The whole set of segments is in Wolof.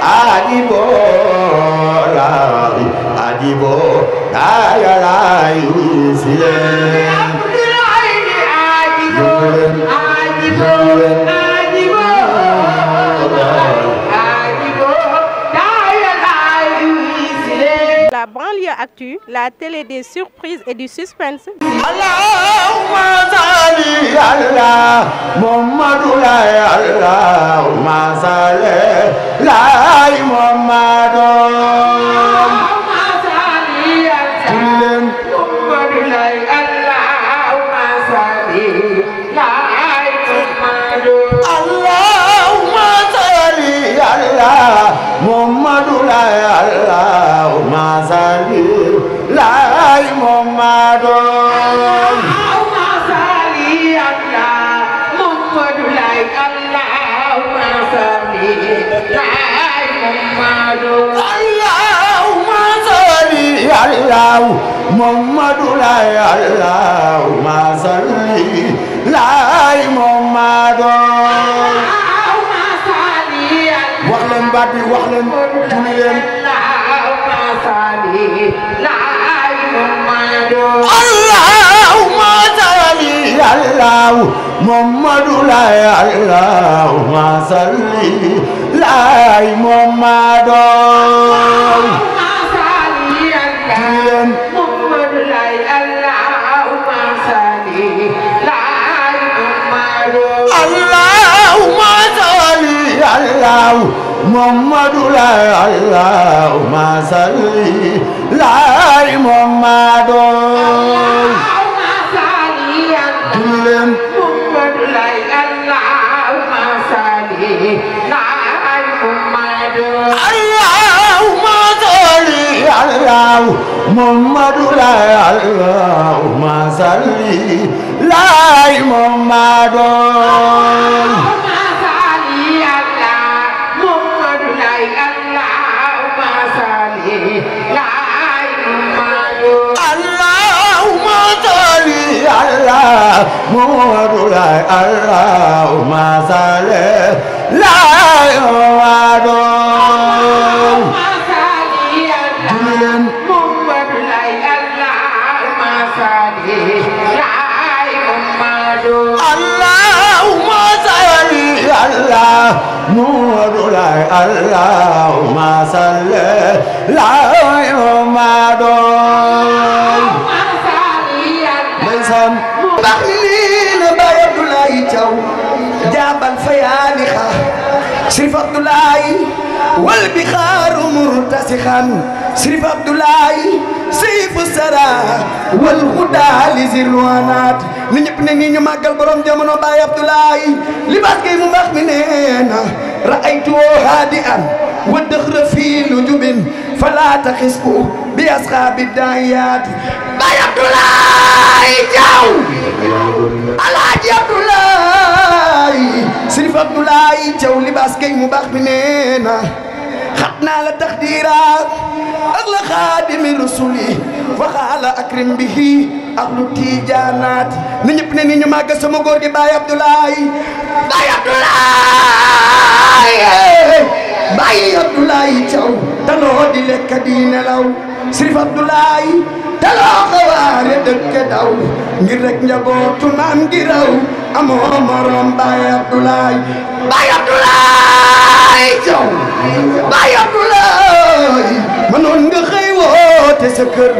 ajibo lai ajibo daya lai silen La banlieue actu, la télé des surprises et du suspense. Allahumma salli ala Muhammadul Allahumma salli ala Muhammadul Allahumma salli ala Muhammadul Allahumma salli ala Muhammadul Allahumma salli ala Muhammadul Allahumma salli ala Muhammadul Muhammadul Allahumma salli ala Muhammadul wax leen baat bi wax leen julli leen Allahumma salli ala Muhammadul Allahumma salli ala Muhammadul Muhammadul Allahumma salli ala Muhammadul Muhammadul Allahumma salli ala Muhammadul Allahumma salli ala Muhammadul Allahumma salli ala Muhammadul Muhammadul Allahumma salli ala Muhammadul Allahumma salli ala Muhammadul Allahumma salli ala Muhammadul Bakhilina Baye Abdoulaye Thiaw Jabal Fayalixa Sirif Abdoulaye wal bixaaru murtasixan Sirif Abdoulaye Seyfu Sara wal xudaa li zirwanaat ni ñëpp ne nii ñu màggal borom jamono Baye Abdoulaye libaas kay mu baax mi nee na ra'aytu haadi'an wa dëxra fii lujubin falaa taxisku bi asxaabi daayaat Baye Abdoulaye Thiaw Alaaji Abdoulaye Sirif Abdoulaye Thiaw libaas kay mu baax mi nee na xat naa la taxdiira ak la xaadimi rusuli waxaala akrim bihi ak lu tijaanaat ni ñëpp ne ni ñu màgg sama góor gi Baye Abdoulaye Baye Abdoulaye Baye Abdoulaye Thiaw taloo di lekk di nelaw Sirif Abdoulaye taloo xawaare dëkk daw ngir rek njabootu maam gi raw amoo morom Baye Abdoulaye Baye Abdoulaye Thiaw Baye Abdoulaye mënoon nga xëy woote sa kër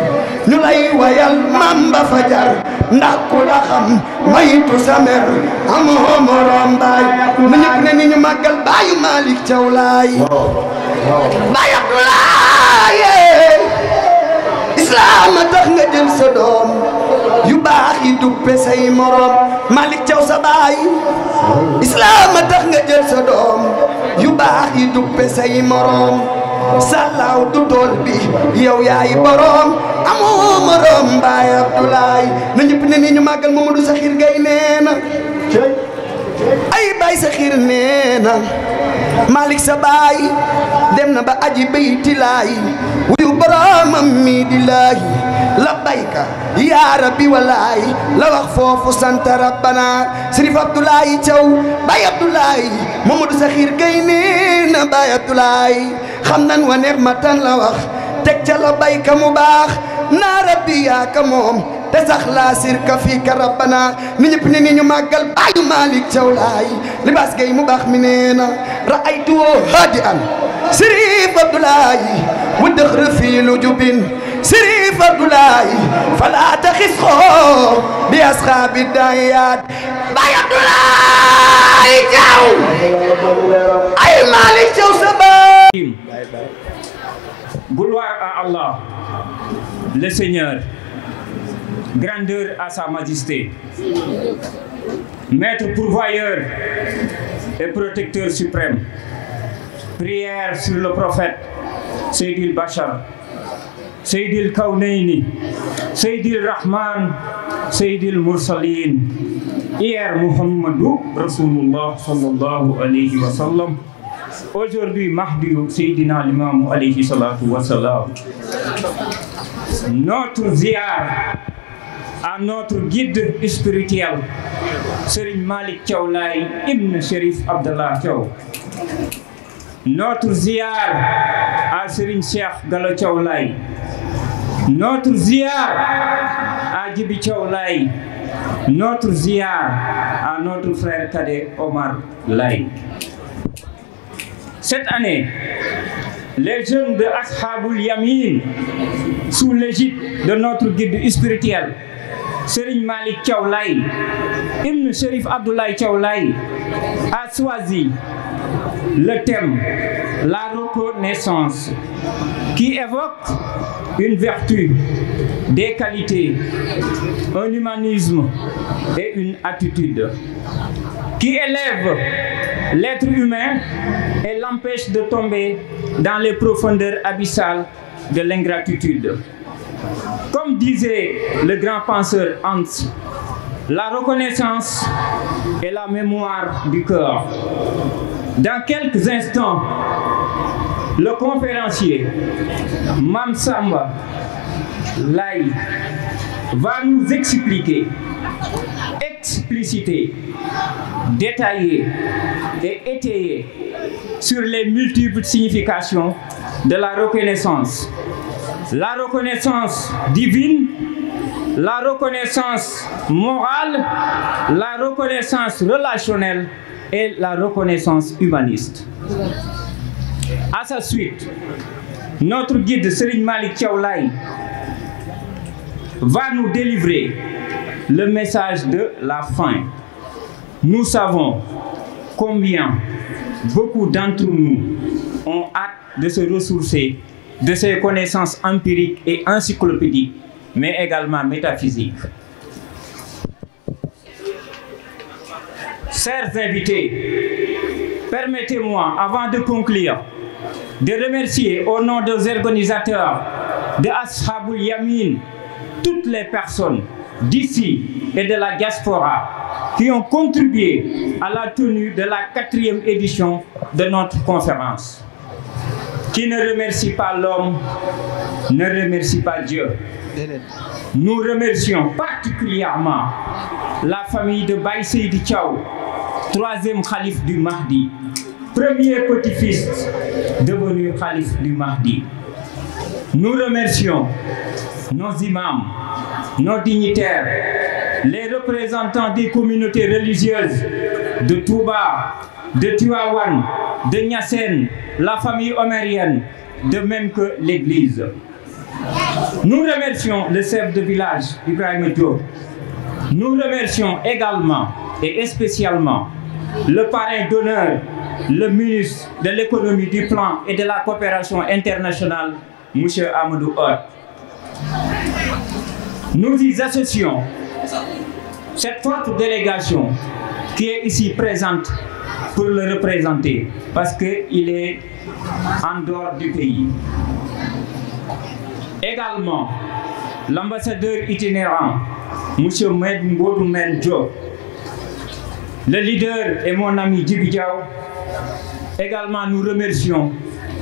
ñu lay wayal mamba fajar ndax ku la xam maytu sa mer amoo morom Baye na ñëpp ne ni ñu màggal Baye Malick Thiaw laay Baye Abdoulaye islam tax nga jël sa doom yu baax yi duppe say morom Malick Thiaw sa baay islam tax nga jël sa doom yu baax yi duppe say morom salaaw du tool bi yow yaay borom amoo morom Baye Abdoulaye na ñëpp ne ni ñu màggal Mamadou Sakhir Gaye nee na ay bay sa xiir nee na Malick sa baay dem na ba aji bayti laay wuyu boromam mi di laay labbayka yaa rabbi walaay la wax foofu sant rabbana Sërif Abdoulaye Thiaw Baye Abdoulaye Mamadou Sakhir Gueye nee na Baye Abdoulaye xam nan wa neexmatan la wax teg ca la bayka mu baax naa rabbi yaa ka moom te sax laa sirka fii ka rabbana ni ñëpp ne ni ñu màggal Baye Malick Thiaw laay libaas Gueye mu baax mi nee na ra'aytu haadi an Sërif Abdoulaye wa dëxër fii lu jubin Sërif Abdoulaye fala taxisxo bi asxaabi dayaat Baye Abdoulaye Thiaw ay Malick Thiaw sa baay. Gloire à Allah, le Seigneur, grandeur à sa majesté, maître pourvoyeur et protecteur suprême. Prière sur le prophète Seydil Bachar, Seydil Kawnayni, Seydil Rahman, Seydil Mursalin, hier Muhammadou Rasulullah sallallahu alayhi wa sallam, aujourd'hui Mahdi Seydina l'imam alayhi salatu wa salam. Notre ziar à notre guide spirituel, Serigne Malick Thiaw Laye ibn Chérif Abdallah Thiaw. Notre ziar à Serigne Cheikh Gallo Thiaw Laye. Notre ziar à Djibi Thiaw Laye. Notre ziar à notre frère cadet Omar Laye. Cette année, les jeunes de Ashaboul Yamin, sous l'égide de notre guide spirituel, Serigne Malick Thiaw Laye, ibn Chérif Abdoulaye Thiaw Laye, a choisi le thème la reconnaissance, qui évoque une vertu, des qualités, un humanisme et une attitude, qui élève l'être humain et l'empêche de tomber dans les profondeurs abyssales de l'ingratitude. Comme disait le grand penseur Hans, la reconnaissance est la mémoire du cœur. Dans quelques instants, le conférencier Mame Samba Laye va nous expliquer, expliciter, détailler et étayer sur les multiples significations de la reconnaissance divine, la reconnaissance morale, la reconnaissance relationnelle et la reconnaissance humaniste. À sa suite, notre guide Serigne Malick Thiaw Laye va nous délivrer le message de la fin. Nous savons combien beaucoup d'entre nous ont hâte de se ressourcer de ces connaissances empiriques et encyclopédiques, mais également métaphysiques. Chers invités, permettez-moi, avant de conclure, de remercier au nom des organisateurs de Ashaboul Yamin toutes les personnes d'ici et de la diaspora qui ont contribué à la tenue de la 4e édition de notre conférence. Qui ne remercie pas l'homme, ne remercie pas Dieu. Nous remercions particulièrement la famille de Baye Seydi Thiaw, 3e khalife du Mahdi, premier petit-fils devenu khalife du Mahdi. Nous remercions nos imams, nos dignitaires, les représentants des communautés religieuses de Touba, de Tivaouane, de Niassène, la famille omarienne, de même que l'Église. Nous remercions le chef de village, Ibrahima Diop. Nous remercions également et spécialement le parrain d'honneur, le ministre de l'économie, du plan et de la coopération internationale, M. Amadou Hott. Nous y associons cette forte délégation qui est ici présente pour le représenter, parce qu'il est en dehors du pays. Également, l'ambassadeur itinérant, M. Mbodou Men Diop, le leader et mon ami Djibi Diaw. Également, nous remercions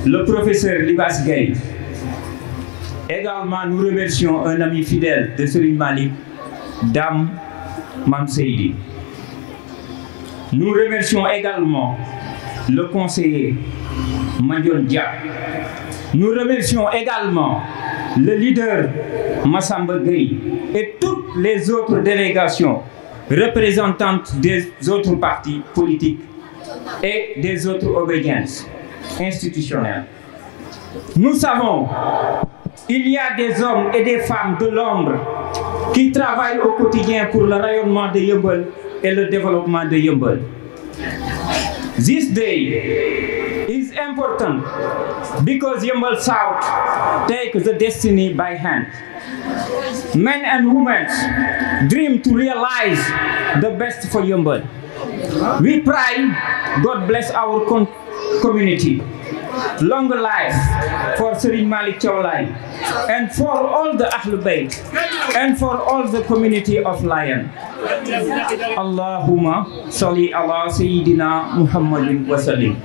le professeur Libas Gaye. Également, nous remercions un ami fidèle de Serigne Malick, Dame Mam Seydi. Nous remercions également le conseiller Mandione Dia. Nous remercions également le leader Massamba Gueye et toutes les autres délégations représentantes des autres partis politiques et des autres obédiences institutionnelles. Nous savons qu'il y a des hommes et des femmes de l'ombre qui travaillent au quotidien pour le rayonnement de Yeumbeul et le développement de Yeumbeul. This day is important because Yeumbeul South takes the destiny by hand. Men and women dream to realize the best for Yeumbeul. We pray God bless our community. Long life for Serigne Malick Thiaw Laye and for all the Ahlul Bayt and for all the community of Layen. Allahumma salli ala sayyidina Muhammadin wa sallim.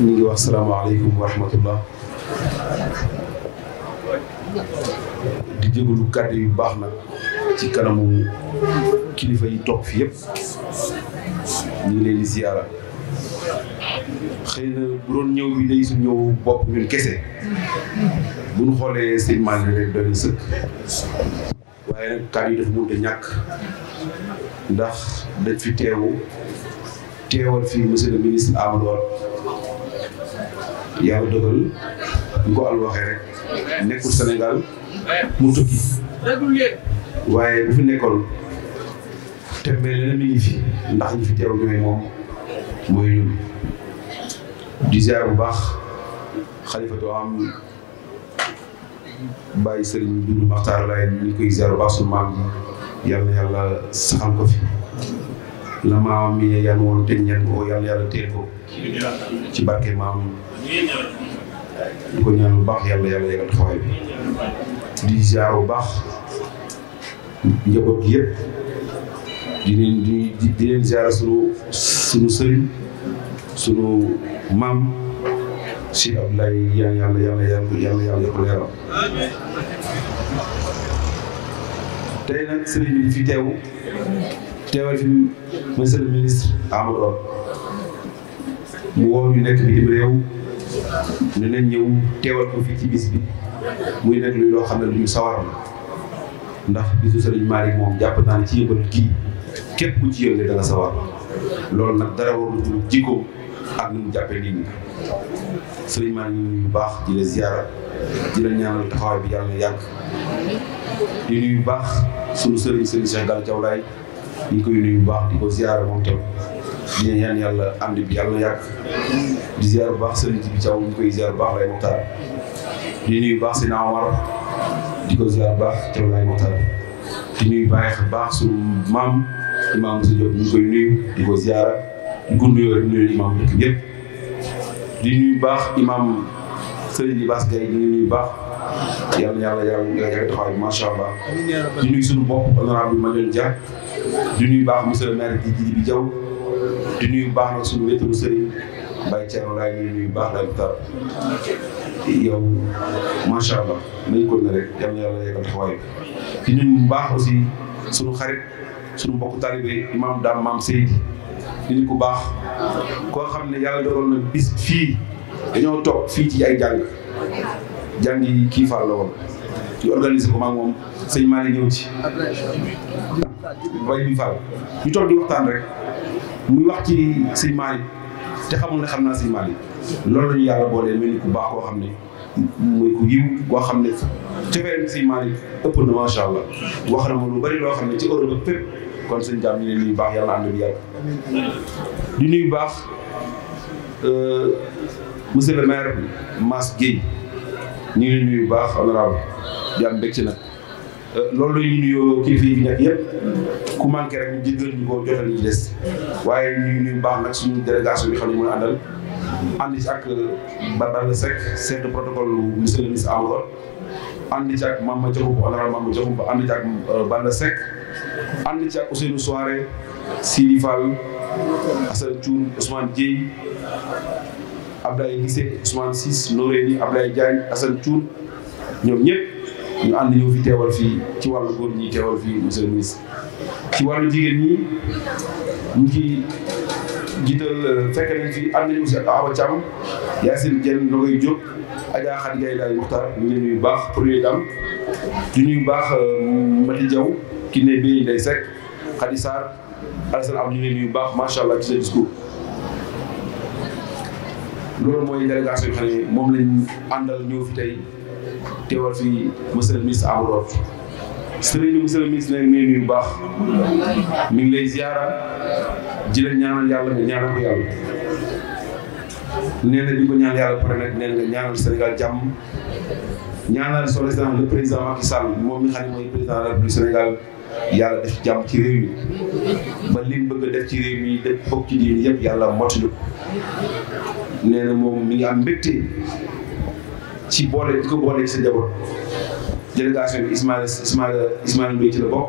ñu ngi wax salaamaaleykum wa rahmatullah. di jégalu kàddu yu baax nag ci kanamu kilifa yi toog fi yëpp ñu ngi leen di ziyaara. xëy na bu doon ñëw bi day su ñëw bopp ñun kese bu ñu xoolee seen maal rek doy na sëkk waaye nag kàddu yi dafa mënut a ñàkk ndax dañ fi teewal fi monsieur le ministre Amadou Hott yàlla dogal ñu ko al waxee rek nekkul Sénégal mu tukki waaye bu fi nekkoon te mel na mi ngi fi ndax ñu fi teew ñooy moom mooy ñun di ziar bu baax xalifatu am bàyyi Serigne Doudou Makhtar Laye ñu koy ziar bu baax suñu maam ji yal na yàlla saxal ko fi la maam mi yàlla woon te ñaan ko yàlla yàlla teel ko ci barke maam di ko ñaan bu baax yàlla yàggal taxawaay bi di ziar bu baax njaboot gi yëpp di leen ziar sunu sëriñ sunu maam Cheikh Abdoulaye yàlla ko leeral tey nag sëriñ bi fi teewal fi monsieur le ministre Amadou Hott mu woo ñu nekk bitim réew ne nañ ñëw teewal ko fii ci bis bi muy nekk luy loo xam ne lu ñu sawar la ndax bisu sëriñ Malick moom jàpp naa ne ci Yeumbeul kii képp ku ci yëngu da nga sawar loolu nag dara warul dul jikko ak nu mu jàppee nit ñi sëriñ maa ngi nuyu bu baax di la ziara di la ñaanal taxawaay bi yàlla na yàgg di nuyu bu baax sunu sëriñ Cheikh Gall Thiaw Laye ñu ngi koy nuyu bu baax di ko ziara moom tam di ñaan yàlla ànd bi yàlla na yàgg di ziara bu baax sëriñ bi Thiaw ñu koy ziara bu baax lay Mokhtar di nuyu bu baax si Naamar di ko ziara bu baax Thiaw Laye Mokhtar di nuyu baax sunu maam Imam Moussa Diop ñu ngi koy nuyu di ko ziara di ko nuyoo rek nuyu imam dëkk yëpp di nuyu baax imam Serigne Libas Gaye ñu ngi nuyu baax yàlla yàgg taxawaay bi macha allah di nuyu suñu bopp honorable Mandione Dia di nuyu baax monsieur le maire di Djibi Diaw di nuyu baax nag suñu wétalu Serigne Baye Thierno Laye ñu nuyu baax laay tar yow macha allah nañ ko ne rek yàlla yàgg taxawaay bi di nuyu baax aussi suñu xarit suñu mbokku talibé imam Dame Mam Seydi di nit ku baax koo xam ne yàlla dogal na bis fii dañoo toog fii ci ay jàng yi kii Fall la woon ñu organiser ko maag moom sëñ maa ngi ñëw ci bay bi Fall ñu toog di waxtaan rek muy wax ci sëñ Malick te xamul ne xam naa sëñ Malick loolu la ñu yàlla boolee mel ni ku baax koo xam ne muy ku yiw koo xam ne cofeel sëñ Malick ëpp na macha allah wax na ma lu bari loo xam ne ci Europe ak fépp kon sëñ Jaam ñu ne nuyu baax yàlla ànd bi yàgg di nuyu baax monsieur le maire Mass Guèye ñu ngi nuyu baax honorable di am mbégte nag loolu la ñuy nuyoo kilifa yi fi nekk yëpp ku manqué rek ñu jéggal ñu ko jotal ñu des waaye ñu nuyu baax nag suñu délégation bi xam ne mën a ànd ci ak Balla Seck chef de protocole monsieur le ministre Amadou Hott ànd ci ak Mama Diakhou honorable Mama Diakhou ànd ci ak Balla Seck ànd ci ak Ousseynou Souaré Sidi Fall Assane Thioune Ousmane Dieye Abdoulaye Gissé Ousmane Ciss Noreyni Abdoulaye Diagne Assane Thioune ñoom ñëpp ñu ànd ñëw fi teewal fii ci wàllu góor ñi teewal fii monsieur le ministre. ci wàllu jigéen ñi ñu ngi jiital fekk nañ fi ànd nañu aussi ak Awa Thiam Yacine Dieng Ndogoy Diop Adja Khady Gaye Laye Mokhtar ñu ngi leen nuyu baax première dame di nuyu baax Mati Diaw Kiné Bey Ndeye Seck Khady Sarr Alassane am ñu ngi leen nuyu baax macha allah ci seen discours. loolu mooy délégation bi xam ne moom lañ àndal ñëw fi tey teewal fi monsieur le ministre Amadou Hott sëriñ monsieur le ministre nag nuyu bu baax mi ngi lay ziara ji la ñaanal yàlla nga ñaanal ko yàlla nee na bi ko ñaan yàlla pare nag nee na nga ñaanal Sénégal jàmm ñaanal son excellence le président Macky Sall moom mi xam ne mooy président de la République Sénégal yàlla def jàmm ci réew mi ba li mu bëgg a def ci réew mi def bokk ci diine yëpp yàlla mottali ko nee na moom mi ngi am mbégte ci boole di ko boole ci sa njaboot délégation bi Ismaïla Ndoye ci la bokk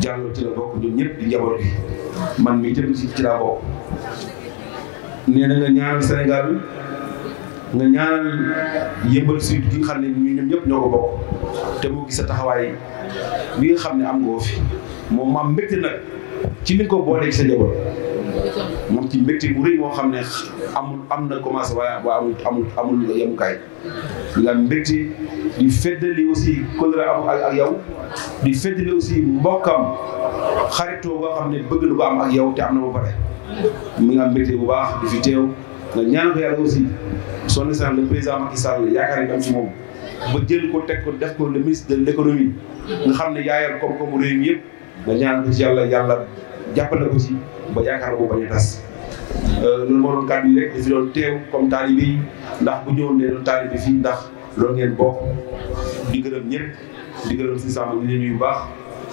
Diallo ci la bokk ñun ñëpp di njaboot bi man mii tamit ci laa bokk nee na nga ñaanal Sénégal nga ñaanal Yeumbeul Sud gi nga xam ne ñun ñëpp ñoo ko bokk te mu gis sa taxawaay bi nga xam ne am nga ko fi moom ma am mbégte nag ci li nga ko boolee ci sa njaboot moom ci mbégte bu rëy moo xam ne am na commencé waaye amul yemukaay nga mbégte di feddali aussi kóllëre am ak yow di feddali aussi mbokkam xaritoo boo xam ne bëgg na ko am ak yow te am na ba pare mi nga am mbégte bu baax di fi teew nga ñaan ko yàlla aussi son excellence le président Macky Sall yaakaar nañu am ci moom ba jël ko teg ko def ko le ministre de l'économie nga xam ne yaayal koom-koomu réew mi yëpp nga ñaan ko ci yàlla jàppale ko ci ba yaakaar boo bañ a tas loolu moo doon kàddu yi rek dafi doon teew comme taalibe yi ndax bu ñëwoon ne doon taalibe fii ndax loolu ngeen bokk di gërëm ñëpp di gërëm si sàmm di leen nuyu bu baax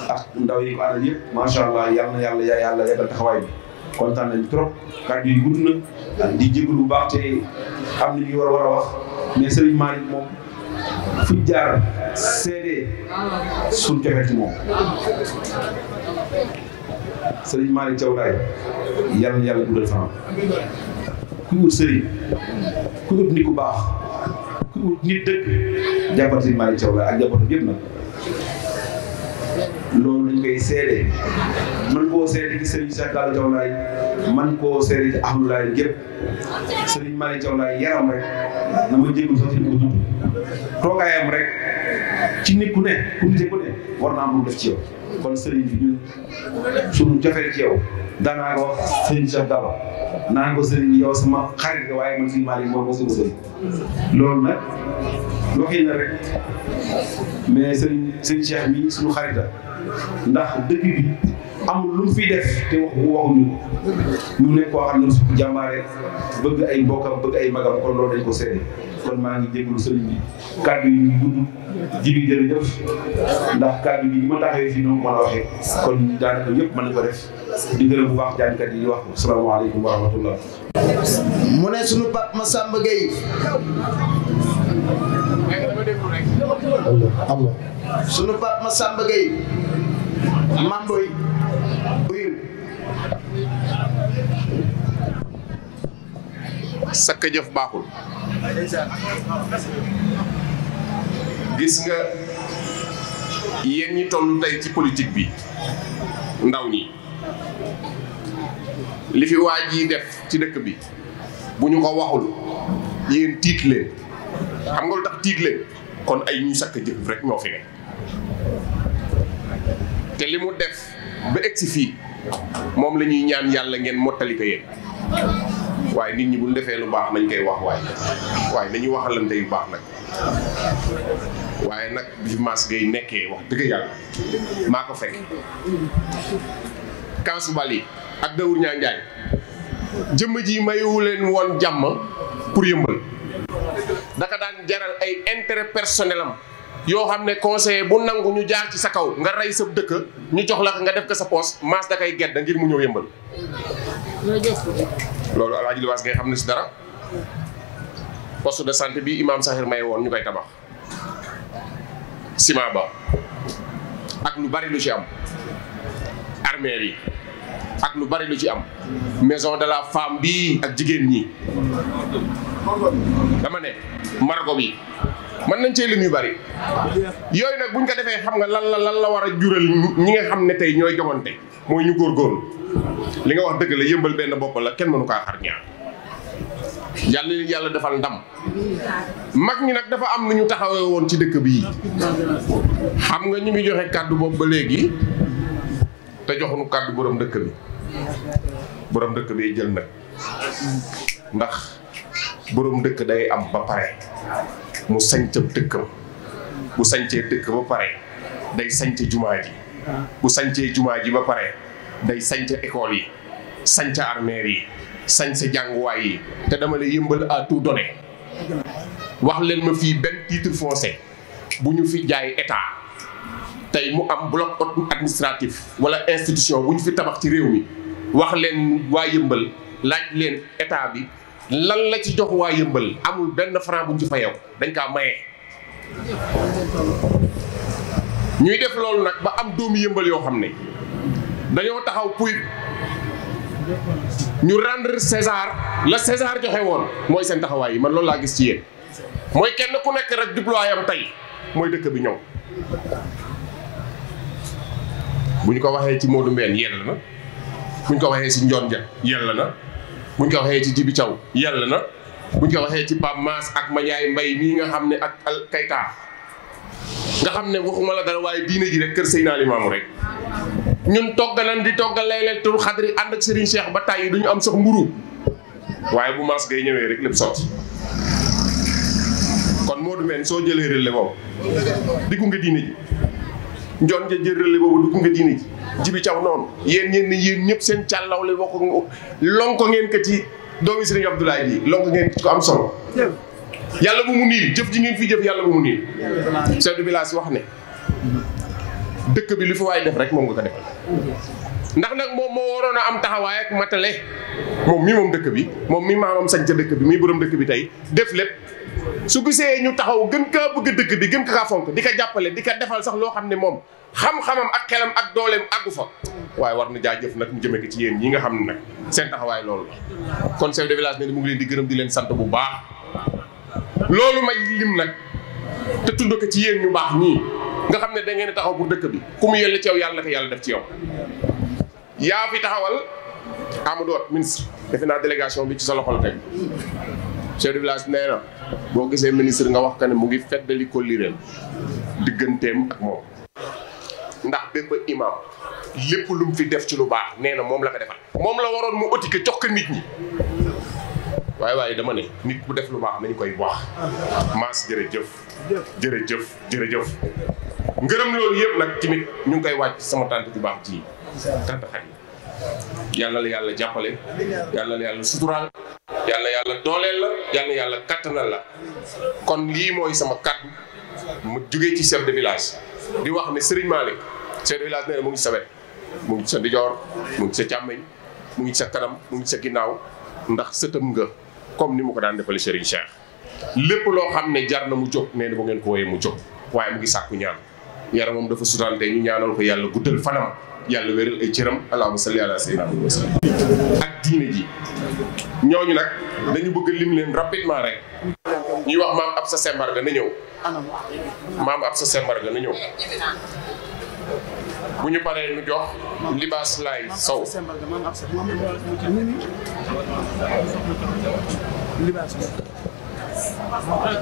ak ndaw yi ko àndal yëpp macha allah yàlla yàggal taxawaay bi kontaan nañ trop kàddu yi gudd na di jégalu bu baax te am na ñu war a wax mais Serigne Malick moom fu jaar seede suñ cofee ci moom Serigne Malick Thiaw Laye yàlla guddal fanam ku wut Serigne ku wut nit ku baax ku wut nit dëgg jàppal Serigne Malick Thiaw Laye ak jàppatam yëpp nag loolu dañ koy seede man koo seede ci Serigne Cheikh Gallou Thiaw Laye man koo seede ci Ahmadou Laye gépp Serigne Malick Thiaw Laye yaram rek na ma jégul sax ci ni ko dund toogaayam rek ci nit ku ne ku nite ku ne war naa am lu def ci yow kon Serigne bi ñun suñu jofee ci yow daanaa ko wax Serigne Cheikh Gallou naan ko Serigne yow sama xarit nga waaye man Serigne Malick moom moo sama Serigne loolu nag waxi na rek mais Serigne Cheikh mi suñu xarit la ndax dëkk bi amul lu mu fiy def te waxuñu ñu nekk koo xam ne su jàmbaare bëgg ay mbokkam bëgg ay magam kon loolu dañ ko seede kon maa ngi jégalu sëriñ bi kàddu yi ñu gudd jibi jërëjëf ndax kàddu bi ma taxawee fii noonu mën a waxee kon daanaka yëpp mën na ko def di gërëm bu baax jàngkat yi wax salaamaaleykum wa rahmatullah. mu ne sunu Pape Massamba Gueye sunu Pape Massamba Gueye Mamboy uyul sakka jëf baaxul gis nga yéen ñi toll tey ci politique bi ndaw ñi li fi waa ji def ci dëkk bi bu ñu ko waxul yéen tiit leen xam nga lu tax tiit leen kon ay ñu sakka jëf rek ñoo fi ne te li mu def ba egsi fii moom la ñuy ñaan yàlla ngeen mottali ko yéen waaye nit ñi bu ñu defee lu baax nañ koy wax waaye nañu waxalante yu baax nag waaye nag bi Mass Gueye nekkee wax dëgg yàlla maa ko fekk Kansu Bali ak Dawur Ñaa Njaay jëmm ji mayewu leen woon jàmm pour yëmbal daka daan jaral ay intérêt personnel am yoo xam ne conseiller bu nangu ñu jaar ci sa kaw nga rey sa dëkk ñu jox la nga def ko sa poos Mass da koy gedd ngir mu ñëw yëmbal loolu Alaaji Libaas ngay xam ne si dara poste de santé bi Imam Sahir may woon ñu koy tabax ciment ba ak lu bari lu ci am armée yi ak lu bari lu ci am maison de la femme bi ak jigéen ñi dama ne margo bi mën nañ cee lim yu bari yooyu nag buñ ko defee xam nga lan la war a jural ñi nga xam ne tey ñooy joŋante mooy ñu góorgóorlu li nga wax dëgg la yëmbal benn bopp la kenn mënu kaa xar ñaar yàlla defal ndam mag ñi nag dafa am nu ñu taxawee woon ci dëkk bii xam nga ñu ngi joxe kàddu boobu ba léegi te joxuñu kàddu borom dëkk bi jël nag ndax borom dëkk day am ba pare mu sañcab dëkkam bu sañcee dëkk ba pare day sañc jumaa ji bu sañcee jumaa ji ba pare day sañc école yi sañc armeer yi sañc jànguwaay yi te dama lay yëmbal à tout donné wax leen ma fii benn titre foncier bu ñu fi jaay état tey mu am bloc administratif wala institution bu ñu fi tabax ci réew mi wax leen waa yëmbal laaj leen état bi lan la ci jox waa yëmbal amul benn franc bu ñu ci fayew dañ kaa maye. ñuy def loolu nag ba am doomu yëmbal yoo xam ne dañoo taxaw puy ñu rendre César la César joxe woon mooy seen taxawaay yi man loolu laa gis ci yéen mooy kenn ku nekk rek déployé am tey mooy dëkk bi ñëw bu ñu ko waxee ci Modou Mbène yell na bu ñu ko waxee ci Ndion Dia yell na bu ñu ko waxee ci Jibi Thiaw yell na bu ñu ko waxee ci Pape Mass ak Mandiaye Mbaye mii nga xam ne ak Al Kayta nga xam ne waxuma la dara waaye diine ji rek kër Seydina Limaamu rek ñun togganan di toggal Laylatul Xadri ànd ak Serigne Cheikh ba tàyyi duñu am sax mburu waaye bu Mass Gueye ñëwee rek lépp sotti kon Modou Mbène soo jëlee relais boobu diggu nga diine ji Ndion Dia jël relais boobu diggu nga diine ji Jibi Thiaw noonu yéen ñëpp seen càllaw la wax lonko ngeen ko ci doomi Serigne Abdoulaye ji lonko ngeen ko am solo yàlla bu mu niil jëf ji ngeen fi jëf yàlla bu mu niil chef de village wax ne dëkk bi li fa waay def rek moom nga ko defal ndax nag moom moo waroon a am taxawaay ak matale moom mi moom dëkk bi moom mi maamam sañ ca dëkk bi muy borom dëkk bi tey def lépp su gisee ñu taxaw gën kaa bëgg dëkk bi gën kaa fonk di ko jàppale di ko defal sax loo xam ne moom xam-xamam ak xelam ak dooleem àggu fa waaye war na jaajëf nag mu jëmee ko ci yéen ñi nga xam ne nag seen taxawaay loolu la kon chef de village ne mu ngi leen di gërëm di leen sant bu baax loolu may lim nag te tudd ko ci yéen ñu baax ñii nga xam ne da ngeen taxaw pour dëkk bi ku mu yella ci yow yàlla na ko yàlla def ci yow yaa fi taxawal Amadou Hott ministre defe naa délégation bi ci sa loxo la teg chef de village nee na boo gisee ministre nga wax ka ne mu ngi feddali ko liréel digganteem ak moom ndax bépp imam lépp lu mu fi def ci lu baax nee na moom la ko defal moom la waroon mu otike jox ko nit ñi waaye dama ne nit bu def lu baax nañ koy wax Mass jërëjëf ngërëm loolu yëpp nag tamit ñu ngi koy wàcc sama tante bu baax ci tante xarit yàlla la yàlla jàppale yàlla la yàlla suturaal yàlla yàlla dooleel la yàlla yàlla kattanal la kon lii mooy sama kàddu mu jugee ci chef de village di wax ne Serigne Malick chef de village nee na mu ngi sa wet mu ngi sa ndijoor mu ngi sa càmmeñ mu ngi sa kanam mu ngi sa ginnaaw ndax sëtam nga comme ni mu ko daan defale Serigne Cheikh lépp loo xam ne jar na mu jóg nee na bu ngeen ko wooyee mu jóg waaye mu ngi sàkku ñaan yaramam dafa sutante ñu ñaanal ko yàlla guddal fanam yàlla wéral ay cëram allahumma salli ala sayyidina Muhammad ak diine ji ñooñu nag dañu bëgg lim leen rapidement rek ñuy wax maam Absa Sembarga na ñëw maam Absa Sembarga na ñëw bu ñu paree ñu jox Libaas Laay Sow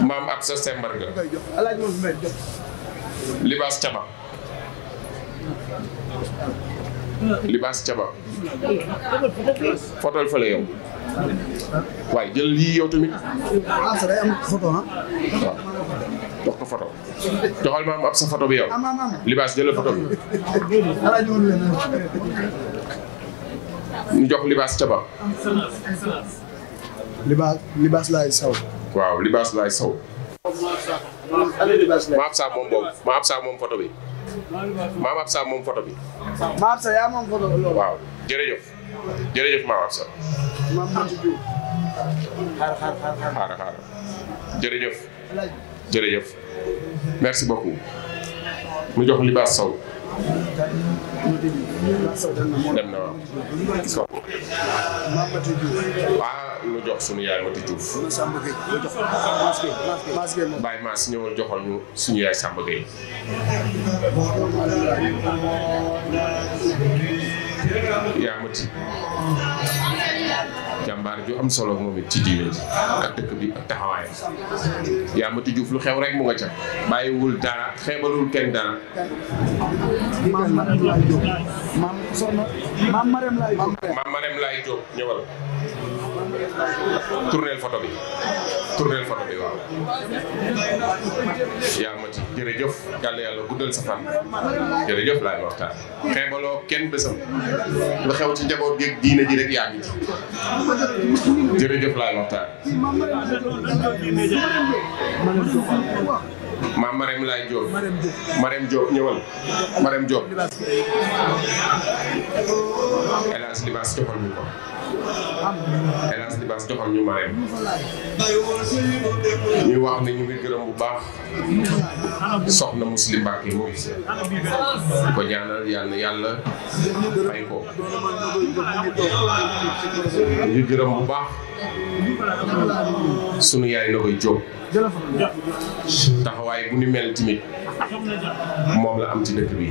maam Absa Sembarga Libaas Caba Libaas Caba fotol fële yow waaye jël lii yow tamit waaw jox ko photo joxal maam ab sa photo bi yow Libaas jëlal photo bi ñu jox Libaas Caba Libaas Laay Sow waaw Libaas Laay Sow ma ab saa moom boobu ma ab saa moom photo bi maam Absa moom photo bi. maam Absa yaa moom photo bi. waaw jërëjëf maam Absa. xaaral jërëjëf merci beaucoup mu jox Libaas Sow dem na waaw ñu jox suñu yaay Mati Diouf Baye Mass ñëwal joxal ñu suñu yaay Samba Gueye yaa Mati jàmbaar ju am solo moom it ci diine ji ak dëkk bi ak taxawaayam yaa Mati Diouf lu xew rek mu nga ca bàyyiwul dara xeebalul kenn dara maam Marème Laye Diop ñëwal tourneel photo bi waaw yaa Mati jërëjëf yàlla guddal sa fan jërëjëf laay waxtaan xeebaloo kenn bésam lu xew ci njaboot géeg diine ji rek yaa ngi ci jërëjëf laay waxtaan maam Marème Laye Diop Marème Diop ñëwal Marème Diop hélas libaas joxal ñu ko hélas libaas joxal ñu Marème ñuy wax ne ñu ngi gërëm bu baax soxna Muslim Mbacke mu ngi di ko ñaanal yàlla fay ko ñu ngi gërëm bu baax sunu yaay na koy jóg taxawaay bu ni mel tamit moom la am ci dëkk bi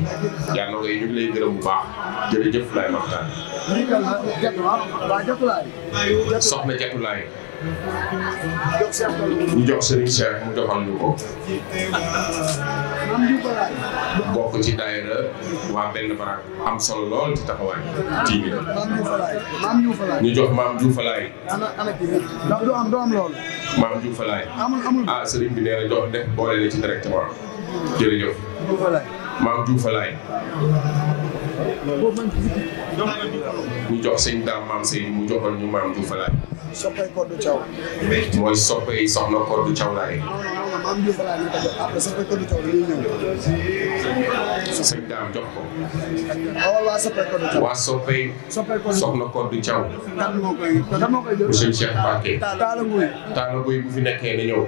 yaa na koy ñu ngi lay gërëm bu baax jërëjëf laay waxtaan soxna Jatulaay ñu jox Serigne Cheikh mu joxal ñu ko bokk ci daayira waa benn barak am solo lool ci taxawaay ci bi ñu jox maam Dioufalaay maam Dioufalaay ah Serigne bi nee na jox def boole la ci directement jërëjëf maam Dioufalaay ñu jox sëñ daam maam Seydi mu joxal ñu maam Dioufalaay soppay Kodou Thiaw mooy soppay soxna Kodou Thiaw laay maam Dioufalaay ñu ko jox après soppay Kodou Thiaw dañuy ñëw sëñ daam jox ko waa soppay Kodou Thiaw waa soppay soxna Kodou Thiaw kan moo koy jël monsieur Cheikh Mbacké Talla Gueye bu fi nekkee na ñëw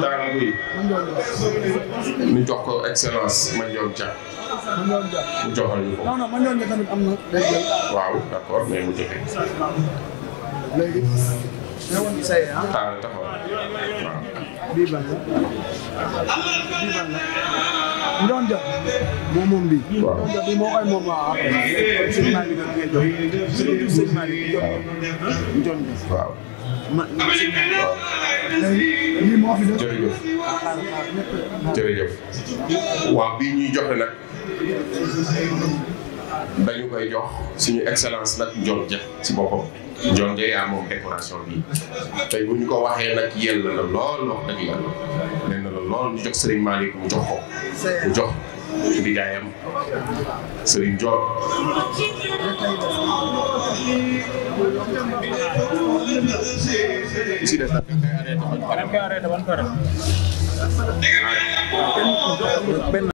Talla Gueye ñu jox ko excellence Mandione Dia mu joxal ñu ko. non Mandione Dia tamit am na day jël. waaw d'accord mais mu joxe. léegi. ñëwoon ci say ah. taxaw waaw. bii ban la. Mandione Dia moom bii. waaw Mandione Dia bii moo koy moom waaw après. sëñ Malick da ngay jox sëñ Malick jox Mandione Dia. waaw. lii moo fi def. jërëjëf waaw bii ñuy joxe nag dañu koy jox suñu excellence nag Ndione Dia ci boppam Ndione Dia yaa moom décoration bi tey bu ñu ko waxee nag yell na lool wax dëgg yàlla nee na la lool ñu jox Serigne Malick mu jox ko mu jox liggéeyam Serigne Diop si des na